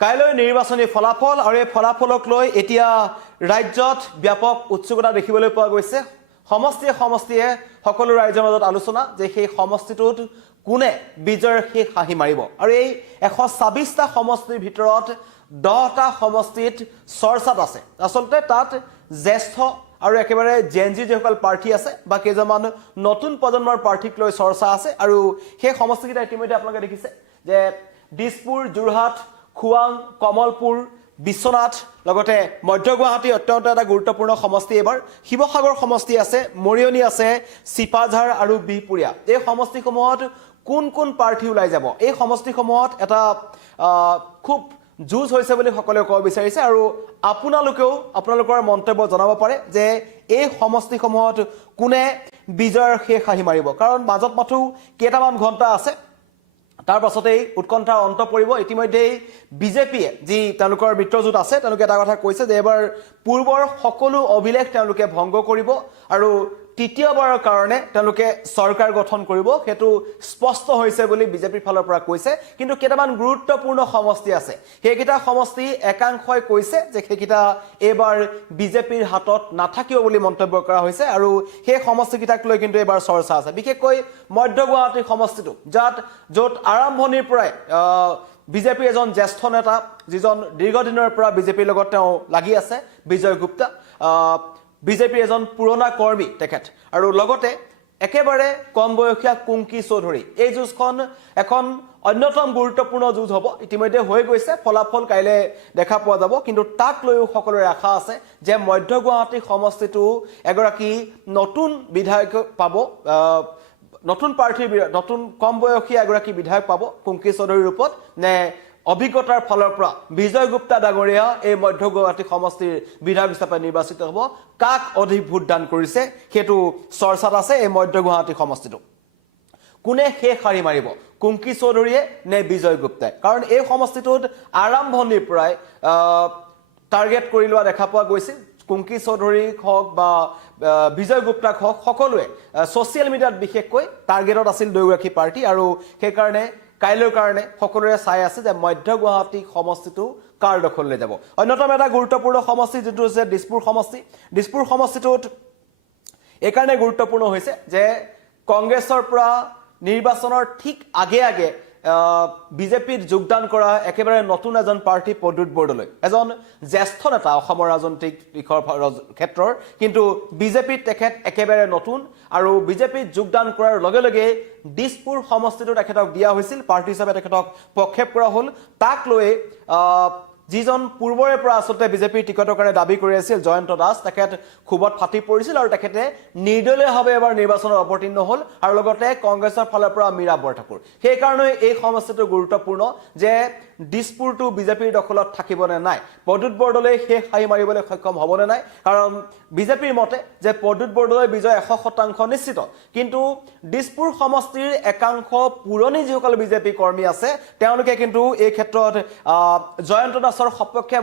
কাইলৈ নিৰ্বাচনী ফলাফল আৰু এই ফলাফলক লৈ এতিয়া ৰাজ্যত ব্যাপক উৎসুকতা দেখিবলৈ পোৱা গৈছে সমষ্টিয়ে সকলো ৰাজ্যৰ মাজত আলোচনা যে সেই সমষ্টিটোত কোনে বিজয়ৰ শেষ হাঁহি মাৰিব আৰু এই 126টা সমষ্টিৰ ভিতৰত 10টা সমষ্টিত চৰ্চাত আছে আচলতে তাত জ্যেষ্ঠ আৰু একেবাৰে জেনজি যেসকল প্ৰাৰ্থী আছে বা কেইজনমান নতুন প্ৰজন্মৰ প্ৰাৰ্থীক লৈ চৰ্চা আছে আৰু সেই সমষ্টিকেইটা ইতিমধ্যে আপোনালোকে দেখিছে যে দিছপুৰ যোৰহাট খুৱাং কমলপুৰ বিশ্বনাথ লগতে মধ্য গুৱাহাটী অত্যন্ত এটা গুৰুত্বপূৰ্ণ সমষ্টি এবাৰ শিৱসাগৰ সমষ্টি আছে মৰিয়নি আছে সিপাঝাৰ আৰু বিহপুৰীয়া এই সমষ্টিসমূহত কোন কোন প্ৰাৰ্থী ওলাই যাব এই সমষ্টিসমূহত এটা খুব যুঁজ হৈছে বুলি সকলোৱে ক'ব বিচাৰিছে আৰু আপোনালোকৰ মন্তব্য জনাব পাৰে যে এই সমষ্টিসমূহত কোনে বিজয়ৰ শেষ হাঁহি মাৰিব কাৰণ মাজত মাথো কেইটামান ঘণ্টা আছে তাৰ পাছতেই উৎকণ্ঠাৰ অন্ত পৰিব ইতিমধ্যেই বিজেপিয়ে যি তেওঁলোকৰ মিত্ৰজোঁট আছে তেওঁলোকে এটা কথা কৈছে যে এবাৰ পূৰ্বৰ সকলো অভিলেখ তেওঁলোকে ভংগ কৰিব আৰু তৃতীয়বাৰৰ কাৰণে তেওঁলোকে চৰকাৰ গঠন কৰিব হেতু স্পষ্ট হৈছে বুলি বিজেপিৰ ফালৰ পৰা কৈছে কিন্তু কেইটামান গুৰুত্বপূৰ্ণ সমষ্টি আছে সেইকেইটা সমষ্টি একাংশই কৈছে যে সেইকেইটা এবাৰ বিজেপিৰ হাতত নাথাকিব বুলি মন্তব্য কৰা হৈছে আৰু সেই সমষ্টিকেইটাক লৈ কিন্তু এবাৰ চৰ্চা আছে বিশেষকৈ মধ্য গুৱাহাটী সমষ্টিটো য'ত আৰম্ভণিৰ পৰাই বিজেপি এজন জ্যেষ্ঠ নেতা যিজন দীৰ্ঘদিনৰ পৰা বিজেপিৰ লগত তেওঁ লাগি আছে বিজয় গুপ্তা বিজেপিৰ এজন পুৰণা কৰ্মী তেখেত আৰু লগতে একেবাৰে কম বয়সীয়া কুংকি চৌধুৰী এই যুঁজখন এখন অন্যতম গুৰুত্বপূৰ্ণ যুঁজ হ'ব ইতিমধ্যে হৈ গৈছে ফলাফল কাইলে দেখা পোৱা যাব কিন্তু তাক লৈও সকলোৰে আশা আছে যে মধ্য গুৱাহাটী সমষ্টিটো এগৰাকী নতুন বিধায়ক পাব নতুন প্ৰাৰ্থীৰ নতুন কম বয়সীয়া এগৰাকী বিধায়ক পাব কুংকি চৌধুৰীৰ ৰূপত নে অভিজ্ঞতাৰ ফালৰ পৰা বিজয় গুপ্তা ডাঙৰীয়া এই মধ্য গুৱাহাটী সমষ্টিৰ বিধায়ক হিচাপে নিৰ্বাচিত হ'ব কাক অধিক ভোটদান কৰিছে সেইটো চৰ্চাত আছে এই মধ্য গুৱাহাটী সমষ্টিটো কোনে শেষ হাঁহি মাৰিব কুংকি চৌধুৰীয়ে নে বিজয় গুপ্তাই কাৰণ এই সমষ্টিটোত আৰম্ভণিৰ পৰাই টাৰ্গেট কৰি লোৱা দেখা পোৱা গৈছিল কুংকি চৌধুৰীক হওক বা বিজয় গুপ্তাক হওক সকলোৱে ছ'চিয়েল মিডিয়াত বিশেষকৈ টাৰ্গেটত আছিল দুয়োগৰাকী প্ৰাৰ্থী আৰু সেইকাৰণে কাইলৈৰ কাৰণে সকলোৰে চাই আছে যে মধ্য গুৱাহাটী সমষ্টিটো কাৰ দখললৈ যাব অন্যতম এটা গুৰুত্বপূৰ্ণ সমষ্টি যিটো হৈছে দিছপুৰ সমষ্টিটোত এইকাৰণে গুৰুত্বপূৰ্ণ হৈছে যে কংগ্ৰেছৰ পৰা নিৰ্বাচনৰ ঠিক আগে বিজেপিত যোগদান কৰা একেবাৰে নতুন এজন প্ৰাৰ্থী প্ৰদ্যুৎ বৰদলৈ এজন জ্যেষ্ঠ নেতা অসমৰ ৰাজনৈতিক দিশৰ ক্ষেত্ৰৰ কিন্তু বিজেপিত তেখেত একেবাৰে নতুন আৰু বিজেপিত যোগদান কৰাৰ লগে লগে দিছপুৰ সমষ্টিটো তেখেতক দিয়া হৈছিল প্ৰাৰ্থী হিচাপে তেখেতক প্ৰক্ষেপ কৰা হ'ল তাক লৈ যিজন পূৰ্বৰে পৰা আচলতে বিজেপিৰ টিকটৰ কাৰণে দাবী কৰি আছিল জয়ন্ত দাস তেখেত খুবত ফাটি পৰিছিল আৰু তেখেতে নিৰ্দলীয়ভাৱে এবাৰ নিৰ্বাচনত অৱতীৰ্ণ হ'ল আৰু লগতে কংগ্ৰেছৰ ফালৰ পৰা মীৰা বৰঠাকুৰ সেইকাৰণে এই সমষ্টিটো গুৰুত্বপূৰ্ণ যে দিছপুৰটো বিজেপিৰ দখলত থাকিবনে নাই প্ৰদ্যুৎ বৰদলৈ শেষ হাঁহি মাৰিবলৈ সক্ষম হ'বনে নাই কাৰণ বিজেপিৰ মতে যে প্ৰদ্যুৎ বৰদলৈ বিজয় 100% নিশ্চিত কিন্তু দিছপুৰ সমষ্টিৰ একাংশ পুৰণি যিসকল বিজেপি কৰ্মী আছে তেওঁলোকে কিন্তু এই ক্ষেত্ৰত জয়ন্ত দাসৰ সপক্ষে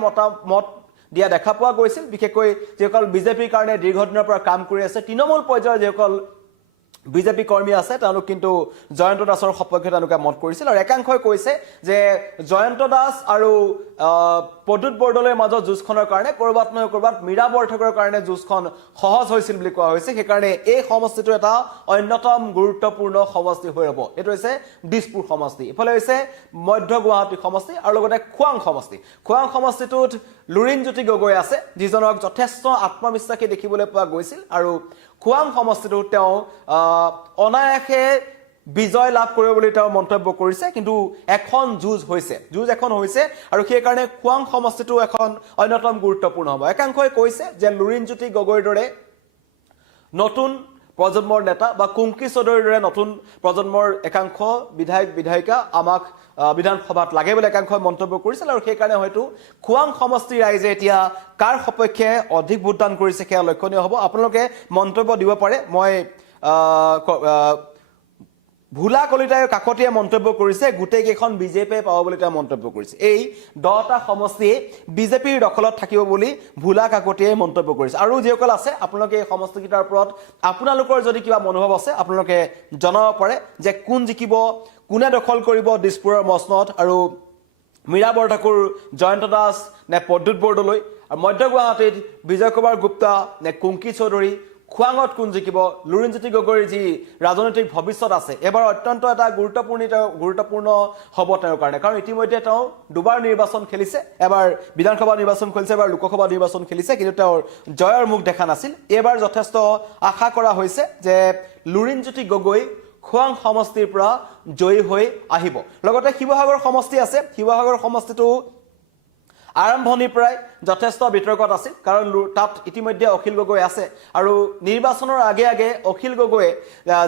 মত দিয়া দেখা পোৱা গৈছিল বিশেষকৈ যিসকল বিজেপিৰ কাৰণে দীৰ্ঘদিনৰ পৰা কাম কৰি আছে তৃণমূল পৰ্যায়ৰ যিসকল বিজেপি কৰ্মী আছে তেওঁলোক কিন্তু জয়ন্ত দাসৰ সপক্ষে তেওঁলোকে মত কৰিছিল আৰু একাংশই কৈছে যে জয়ন্ত দাস আৰু প্ৰদ্যুৎ বৰদলৈৰ মাজত যুঁজখনৰ কাৰণে কৰবাত নহয় কৰবাত মীৰা বৰঠাকুৰৰ কাৰণে যুঁজখন সহজ হৈছিল বুলি কোৱা হৈছে সেইকাৰণে এই সমষ্টিটো এটা অন্যতম গুৰুত্বপূৰ্ণ সমষ্টি হৈ ৰ'ব এইটো হৈছে দিছপুৰ সমষ্টি ইফালে হৈছে মধ্য গুৱাহাটী সমষ্টি আৰু লগতে খুৱাং সমষ্টিটোত লুৰিণজ্যোতি গগৈ আছে যিজনক যথেষ্ট আত্মবিশ্বাসী দেখিবলৈ পোৱা গৈছিল আৰু খুৱাং সমষ্টিটো তেওঁ অনায়াসে বিজয় লাভ কৰিব বুলি তেওঁ মন্তব্য কৰিছে কিন্তু যুঁজ এখন হৈছে আৰু সেইকাৰণে খুৱাং সমষ্টিটো এখন অন্যতম গুৰুত্বপূৰ্ণ হ'ব একাংশই কৈছে যে লুৰিণজ্যোতি গগৈৰ দৰে নতুন প্ৰজন্মৰ নেতা বা কুংকি চৌধুৰীৰ দৰে নতুন প্ৰজন্মৰ একাংশ বিধায়িকা আমাক বিধানসভাত লাগে বুলি একাংশই মন্তব্য কৰিছিল আৰু সেইকাৰণে হয়তো খুৱাং সমষ্টিৰ ৰাইজে এতিয়া কাৰ সপক্ষে অধিক ভোটদান কৰিছে সেয়া লক্ষণীয় হ'ব আপোনালোকে মন্তব্য দিব পাৰে মই ভুলা কলিতাই কাকতীয়া মন্তব্য কৰিছে গোটেই কেইখন বিজেপিয়ে পাব বুলি তেওঁ মন্তব্য কৰিছে এই 10টা সমষ্টি বিজেপিৰ দখলত থাকিব বুলি ভুলা কাকতীয়াই মন্তব্য কৰিছে আৰু যিসকল আছে আপোনালোকে এই সমষ্টিকেইটাৰ ওপৰত আপোনালোকৰ যদি কিবা মনোভাৱ আছে আপোনালোকে জনাব পাৰে যে কোন জিকিব কোনে দখল কৰিব দিছপুৰৰ মছনদ আৰু মীৰা বৰঠাকুৰ, জয়ন্ত দাস নে প্ৰদ্যুৎ বৰদলৈ, আৰু মধ্য গুৱাহাটীত বিজয় কুমাৰ গুপ্তা নে কুংকি চৌধুৰী, খোৱাঙত কোন জিকিব, লুৰিণজ্যোতি গগৈৰ যি ৰাজনৈতিক ভৱিষ্যত আছে এবাৰ অত্যন্ত এটা গুৰুত্বপূৰ্ণ হ'ব তেওঁৰ কাৰণে। কাৰণ ইতিমধ্যে তেওঁ দুবাৰ নিৰ্বাচন খেলিছে, এবাৰ বিধানসভা নিৰ্বাচন খেলিছে, এবাৰ লোকসভা নিৰ্বাচন খেলিছে, কিন্তু তেওঁৰ জয়ৰ মুখ দেখা নাছিল। এইবাৰ যথেষ্ট আশা কৰা হৈছে যে লুৰিণজ্যোতি গগৈ খোৱাং সমষ্টিৰ পৰা জয়ী হৈ আহিব। লগতে শিৱসাগৰ সমষ্টি আছে, শিৱসাগৰ সমষ্টিটো আৰম্ভণিৰ পৰাই যথেষ্ট বিতৰ্কত আছিল, কাৰণ তাত ইতিমধ্যে অখিল গগৈ আছে আৰু নিৰ্বাচনৰ আগে আগে অখিল গগৈয়ে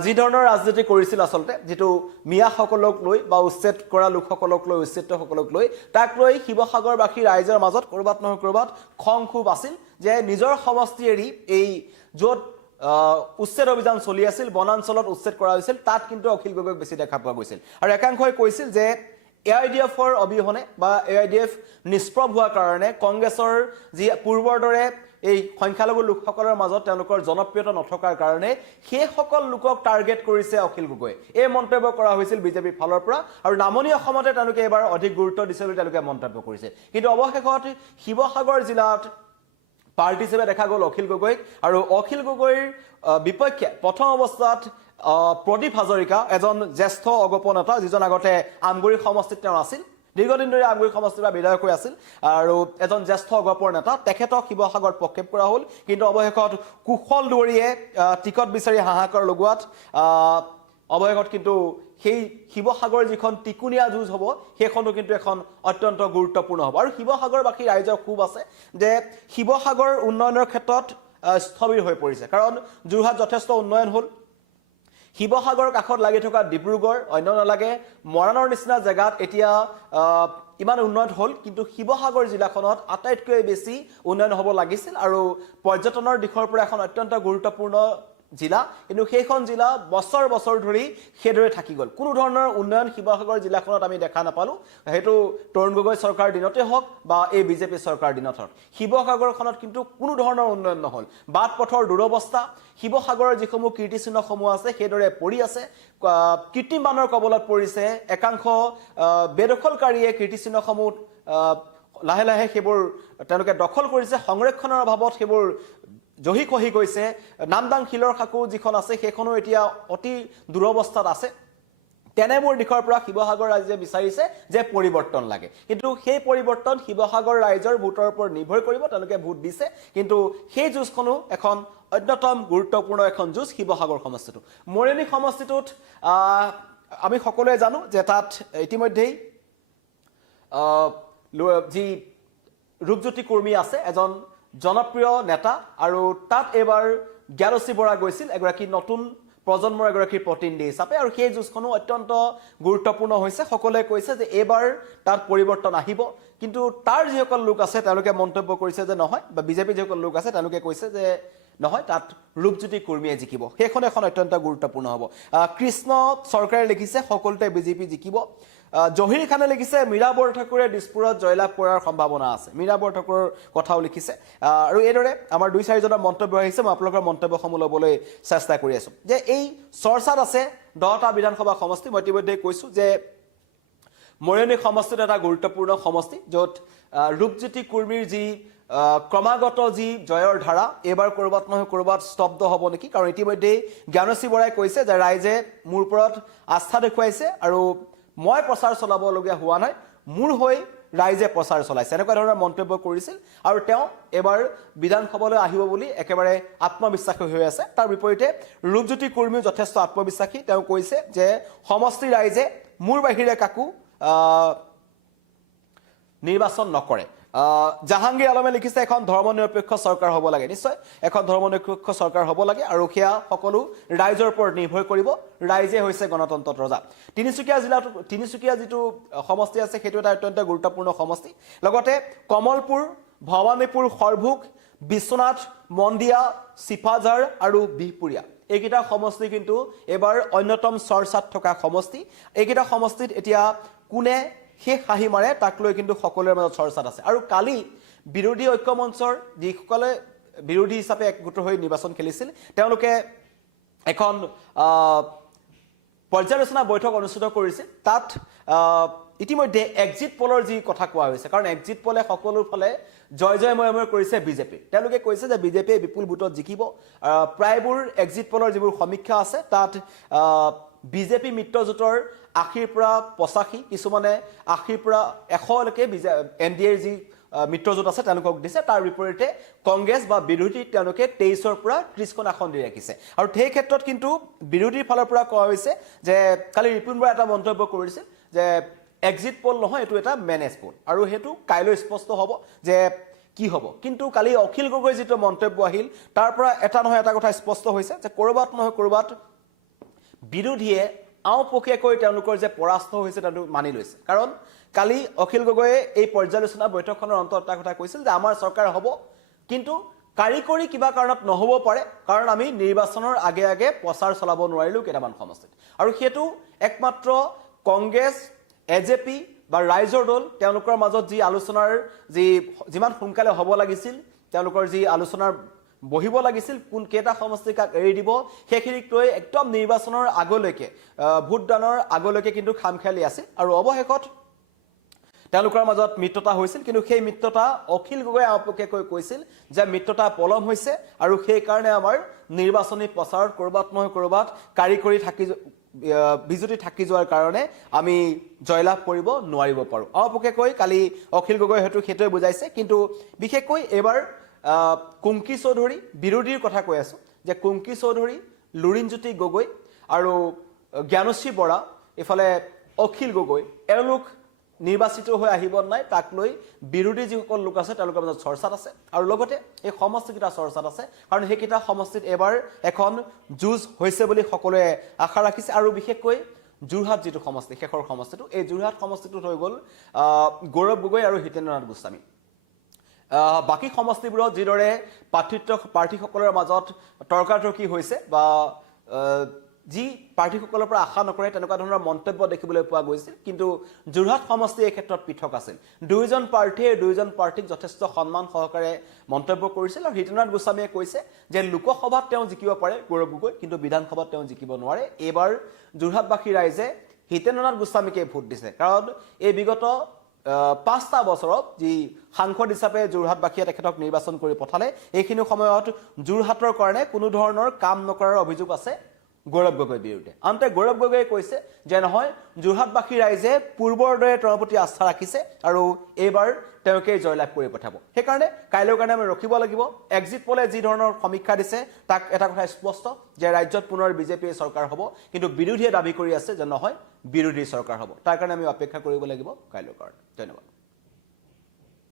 যি ধৰণৰ ৰাজনীতি কৰিছিল আচলতে, যিটো মিয়াসকলক লৈ বা উচ্ছেদ কৰা লোকসকলক লৈ, উচ্ছেদিতসকলক লৈ, তাক লৈ শিৱসাগৰবাসী ৰাইজৰ মাজত ক'ৰবাত নহয় ক'ৰবাত খং খুব আছিল যে নিজৰ সমষ্টি এৰি এই য'ত উচ্ছেদ অভিযান চলি আছিল, বনাঞ্চলত উচ্ছেদ কৰা হৈছিল, তাত কিন্তু অখিল গগৈক বেছি দেখা পোৱা গৈছিল। আৰু একাংশই কৈছিল যে AIDFৰ অবিহনে বা AIDF নিষ্প্ৰভ হোৱাৰ কাৰণে কংগ্ৰেছৰ যি পূৰ্বৰ দৰে এই সংখ্যালঘু লোকসকলৰ মাজত তেওঁলোকৰ জনপ্ৰিয়তা নথকাৰ কাৰণে সেইসকল লোকক টাৰ্গেট কৰিছে অখিল গগৈ। এই মন্তব্য কৰা হৈছিল বিজেপিৰ ফালৰ পৰা, আৰু নামনি অসমতে তেওঁলোকে এবাৰ অধিক গুৰুত্ব দিছে বুলি তেওঁলোকে মন্তব্য কৰিছে। কিন্তু অৱশেষত শিৱসাগৰ জিলাত পাৰ্টি হিচাপে দেখা গ'ল অখিল গগৈক, আৰু অখিল গগৈৰ বিপক্ষে প্ৰথম অৱস্থাত প্ৰদীপ হাজৰিকা, এজন জ্যেষ্ঠ অগপ নেতা, যিজন আগতে আমগুৰি সমষ্টিত তেওঁ আছিল, দীৰ্ঘদিন ধৰি আমগুৰি সমষ্টিৰ পৰা বিধায়ক হৈ আছিল, আৰু এজন জ্যেষ্ঠ অগপৰ নেতা, তেখেতক শিৱসাগৰত প্ৰক্ষেপ কৰা হ'ল। কিন্তু অৱশেষত কুশল দুৱৰীয়ে টিকট বিচাৰি হাহাকাৰ লগোৱাত অৱশেষত কিন্তু সেই শিৱসাগৰ যিখন টিকুনীয়া যুঁজ হ'ব সেইখনো কিন্তু এখন অত্যন্ত গুৰুত্বপূৰ্ণ হ'ব। আৰু শিৱসাগৰবাসী ৰাইজৰ খুব আছে যে শিৱসাগৰ উন্নয়নৰ ক্ষেত্ৰত স্থবিৰ হৈ পৰিছে, কাৰণ যোৰহাট যথেষ্ট উন্নয়ন হ'ল, শিৱসাগৰৰ কাষত লাগি থকা ডিব্ৰুগড়, অন্য নালাগে মৰাণৰ নিচিনা জেগাত এতিয়া ইমান উন্নত হ'ল, কিন্তু শিৱসাগৰ জিলাখনত আটাইতকৈ বেছি উন্নয়ন হ'ব লাগিছিল, আৰু পৰ্যটনৰ দিশৰ পৰা এখন অত্যন্ত গুৰুত্বপূৰ্ণ জিলা, কিন্তু সেইখন জিলা বছৰ বছৰ ধৰি সেইদৰে থাকি গ'ল। কোনো ধৰণৰ উন্নয়ন শিৱসাগৰ জিলাখনত আমি দেখা নাপালোঁ, সেইটো তৰুণ গগৈ চৰকাৰৰ দিনতে হওক বা এই বিজেপি চৰকাৰৰ দিনত হওক। শিৱসাগৰখনত কিন্তু কোনো ধৰণৰ উন্নয়ন নহ'ল, বাট পথৰ দুৰৱস্থা, শিৱসাগৰৰ যিসমূহ কীৰ্তিচিহ্নসমূহ আছে সেইদৰে পৰি আছে, কৃত্ৰিম বানৰ কবলত পৰিছে, একাংশ বেদখলকাৰীয়ে কীৰ্তিচিহ্নসমূহ লাহে লাহে সেইবোৰ তেওঁলোকে দখল কৰিছে, সংৰক্ষণৰ অভাৱত সেইবোৰ জহি খহি গৈছে। নামদাং শিলৰ সাঁকো যিখন আছে সেইখনো এতিয়া অতি দুৰৱস্থাত আছে। তেনেবোৰ দিশৰ পৰা শিৱসাগৰ ৰাইজে বিচাৰিছে যে পৰিৱৰ্তন লাগে, কিন্তু সেই পৰিৱৰ্তন শিৱসাগৰ ৰাইজৰ ভোটৰ ওপৰত নিৰ্ভৰ কৰিব, তেওঁলোকে ভোট দিছে, কিন্তু সেই যুঁজখনো এখন অন্যতম গুৰুত্বপূৰ্ণ এখন যুঁজ শিৱসাগৰ সমষ্টিটো। মৰিয়নি সমষ্টিটোত আমি সকলোৱে জানো যে তাত ইতিমধ্যেই যি ৰূপজ্যোতি কুৰ্মী আছে, এজন জনপ্ৰিয় নেতা, আৰু তাত এইবাৰ জ্ঞানশ্ৰী বৰা গৈছিল এগৰাকী নতুন প্ৰজন্মৰ এগৰাকী প্ৰতিনিধি হিচাপে, আৰু সেই যুঁজখনো অত্যন্ত গুৰুত্বপূৰ্ণ হৈছে। সকলোৱে কৈছে যে এইবাৰ তাত পৰিৱৰ্তন আহিব, কিন্তু তাৰ যিসকল লোক আছে তেওঁলোকে মন্তব্য কৰিছে যে নহয়, বা বিজেপি যিসকল লোক আছে তেওঁলোকে কৈছে যে নহয়, তাত ৰূপজ্যোতি কুৰ্মীয়ে জিকিব, সেইখন এখন অত্যন্ত গুৰুত্বপূৰ্ণ হ'ব। কৃষ্ণ চৰকাৰে লিখিছে সকলোতে বিজেপি জিকিব। জহিৰ খানে লিখিছে মীৰা বৰঠাকুৰে দিছপুৰত জয়লাভ কৰাৰ সম্ভাৱনা আছে, মীৰা বৰঠাকুৰৰ কথাও লিখিছে। আৰু এইদৰে আমাৰ 2-4জনৰ মন্তব্য আহিছে, মই আপোনালোকৰ মন্তব্যসমূহ ল'বলৈ চেষ্টা কৰি আছোঁ। যে এই চৰ্চাত আছে 10টা বিধানসভা সমষ্টি, মই ইতিমধ্যে কৈছোঁ যে মৰিয়নি সমষ্টিত এটা গুৰুত্বপূৰ্ণ সমষ্টি, য'ত ৰূপজ্যোতি কুৰ্মীৰ যি ক্ৰমাগত যি জয়ৰ ধাৰা এইবাৰ ক'ৰবাত নহয় ক'ৰবাত স্তব্ধ হ'ব নেকি, কাৰণ ইতিমধ্যেই জ্ঞানশ্ৰী বৰাই কৈছে যে ৰাইজে মোৰ ওপৰত আস্থা দেখুৱাইছে আৰু মই প্ৰচাৰ চলাবলগীয়া হোৱা নাই, মোৰ হৈ ৰাইজে প্ৰচাৰ চলাইছে, এনেকুৱা ধৰণৰ মন্তব্য কৰিছিল। আৰু তেওঁ এবাৰ বিধানসভালৈ আহিব বুলি একেবাৰে আত্মবিশ্বাসী হৈ আছে। তাৰ বিপৰীতে ৰূপজ্যোতি কুৰ্মীও যথেষ্ট আত্মবিশ্বাসী, তেওঁ কৈছে যে সমষ্টি ৰাইজে মোৰ বাহিৰে কাকো নিৰ্বাচন নকৰে। জাহাংগীৰ আলমে লিখিছে এখন ধৰ্মনিৰপেক্ষ চৰকাৰ হ'ব লাগে, নিশ্চয় এখন ধৰ্মনিৰপেক্ষ চৰকাৰ হ'ব লাগে, আৰু সেয়া সকলো ৰাইজৰ ওপৰত নিৰ্ভৰ কৰিব, ৰাইজে হৈছে গণতন্ত্ৰৰ ৰজা। তিনিচুকীয়া যিটো সমষ্টি আছে সেইটো এটা অত্যন্ত গুৰুত্বপূৰ্ণ সমষ্টি। লগতে কমলপুৰ, ভৱানীপুৰ, সৰভোগ, বিশ্বনাথ, মন্দিয়া, চিপাঝাৰ আৰু বিহপুৰীয়া, এইকেইটা সমষ্টি কিন্তু এইবাৰ অন্যতম চৰ্চাত থকা সমষ্টি। এইকেইটা সমষ্টিত এতিয়া কোনে শেষ হাঁহি মাৰে তাক লৈ কিন্তু সকলোৰে মাজত চৰ্চাত আছে। আৰু কালি বিৰোধী ঐক্য মঞ্চৰ যিসকলে বিৰোধী হিচাপে একগোট হৈ নিৰ্বাচন খেলিছিল তেওঁলোকে এখন পৰ্যালোচনা বৈঠক অনুষ্ঠিত কৰিছিল। তাত ইতিমধ্যে এক্সিট পলৰ যি কথা কোৱা হৈছে কাৰণ এক্সিট পলে সকলো ফালে জয় জয় ময়ময় কৰিছে বিজেপি তেওঁলোকে কৈছে যে বিজেপিয়ে বিপুল ভোটত জিকিব প্ৰায়বোৰ এক্সিট পলৰ যিবোৰ সমীক্ষা আছে তাত বিজেপি মিত্ৰজোঁটৰ ৮০ পৰা ৮৫ কিছুমানে ৮০ পৰা ১০০ লৈকে এনডিএৰ যি মিত্ৰজোঁট আছে তেওঁলোকক দিছে তাৰ বিপৰীতে কংগ্ৰেছ বা বিৰোধী তেওঁলোকে ২৩ৰ পৰা ৩০খন আসন দি ৰাখিছে আৰু সেই ক্ষেত্ৰত কিন্তু বিৰোধীৰ ফালৰ পৰা কোৱা হৈছে যে কালি ৰিপুণ বৰাই এটা মন্তব্য কৰিছিল যে এক্সিট পল নহয় এটো এটা মেনেজ পল আৰু হেতু কাইলৈ স্পষ্ট হ'ব যে কি হ'ব কিন্তু কালি অখিল গগৈ যেটো মন্তব্য আহিল তাৰ পৰা এটা নহয় এটা কথা স্পষ্ট হৈছে যে কৰবাত নহয় কৰবাত বিৰোধীয়ে আও পকিয়াকৈ তেওঁলোকৰ যে পৰাস্ত হৈছে তাটো মানি লৈছে কাৰণ কালি অখিল গগৈয়ে এই পৰ্যালোচনা বৈঠকখনৰ অন্তত এটা কথা কৈছিল যে আমাৰ চৰকাৰ হ'ব কিন্তু কাৰিকৰী কিবা কাৰণত নহব পাৰে কাৰণ আমি নিৰ্বাচনৰ আগে আগে প্ৰচাৰ চলাব নোৱাৰিলো কেইটামান সমষ্টিত আৰু হেতু একমাত্ৰ কংগ্ৰেছ এজেপি বা ৰাইজৰ দল তেওঁলোকৰ মাজত যি আলোচনাৰ যি যিমান সোনকালে হ'ব লাগিছিল তেওঁলোকৰ যি আলোচনাৰ বহিব লাগিছিল কোন কেটা সমষ্টিকাক এৰি দিব হেখিৰিক লৈ একদম নিৰ্বাচনৰ আগলৈকে ভোটদানৰ আগলৈকে কিন্তু খামখেয়ালি আছিল আৰু অৱশেষত তেওঁলোকৰ মাজত মিত্ৰতা হৈছিল কিন্তু সেই মিত্ৰতা অখিল গগৈ আপকেকৈ কৈছিল যে মিত্ৰতা পলম হৈছে আৰু সেই কাৰণে আমাৰ নিৰ্বাচনী প্ৰচাৰত কৰবাত নহয় কৰবাত কাৰিকৰী থাকি বিজুতি থাকি যোৱাৰ কাৰণে আমি জয়লাভ কৰিব নোৱাৰিব পাৰো আপকেকৈ কালি অখিল গগৈ হেতুৱে বুজাইছে কিন্তু বিশেষকৈ এবাৰ কুংকি চৌধুৰী বিৰোধীৰ কথা কৈ আছো যে কুংকি চৌধুৰী লুৰিনজ্যোতি গগৈ আৰু জ্ঞানশ্ৰী বৰা ইফালে অখিল গগৈ এওঁলোক নিৰ্বাচিত হৈ আহিব নাই তাক লৈ বিৰোধী যিসকল লোক আছে তেওঁলোকৰ মাজত চৰ্চাত আছে আৰু লগতে এই সমষ্টিকিটা চৰ্চাত আছে কাৰণ সেইকিটা সমষ্টিত এবাৰ এখন যুঁজ হৈছে বুলি সকলোৱে আশা ৰাখিছে আৰু বিশেষকৈ যোৰহাট যিটো সমষ্টি শেষৰ সমষ্টিটো এই যোৰহাট সমষ্টিটোত হৈ গ'ল গৌৰৱ গগৈ আৰু হিতেন্দ্ৰনাথ গোস্বামী বাকি সমষ্টিবোৰত যিদৰে প্ৰাৰ্থীসকলৰ মাজত তৰ্কাতৰ্কি হৈছে বা যি প্ৰাৰ্থীসকলৰ পৰা আশা নকৰে তেনেকুৱা ধৰণৰ মন্তব্য দেখিবলৈ পোৱা গৈছিল কিন্তু যোৰহাট সমষ্টি এই ক্ষেত্ৰত পৃথক আছিল দুইজন প্ৰাৰ্থীক যথেষ্ট সন্মান সহকাৰে মন্তব্য কৰিছিল আৰু হিতেন্দ্ৰনাথ গোস্বামীয়ে কৈছে যে লোকসভাত তেওঁ জিকিব পাৰে গৌৰৱ গগৈ কিন্তু বিধানসভাত তেওঁ জিকিব নোৱাৰে এবাৰ যোৰহাটবাসী ৰাইজে হিতেন্দ্ৰনাথ গোস্বামীকে ভোট দিছে কাৰণ এই বিগত ৫টা বছৰত যি সাংসদ হিচাপে যোৰহাটবাসীয়ে তেখেতক নিৰ্বাচন কৰি পঠালে এইখিনি সময়ত যোৰহাটৰ কাৰণে কোনো ধৰণৰ কাম নকৰাৰ অভিযোগ আছে গৌৰৱ গগৈৰ বিৰুদ্ধে আনতে গৌৰৱ গগৈয়ে কৈছে যে নহয় যোৰহাটবাসী ৰাইজে পূৰ্বৰ দৰে তেওঁৰ প্ৰতি আস্থা ৰাখিছে আৰু এইবাৰ তেওঁকে জয়লাভ কৰি পঠাব সেইকাৰণে কাইলৈৰ কাৰণে আমি ৰখিব লাগিব এক্সিট পলে যি ধৰণৰ সমীক্ষা দিছে তাক এটা কথা স্পষ্ট যে ৰাজ্যত পুনৰ বিজেপিৰ চৰকাৰ হ'ব কিন্তু বিৰোধীয়ে দাবী কৰি আছে যে নহয় বিৰোধী চৰকাৰ হ'ব তাৰ কাৰণে আমি অপেক্ষা কৰিব লাগিব কাইলৈৰ কাৰণে ধন্যবাদ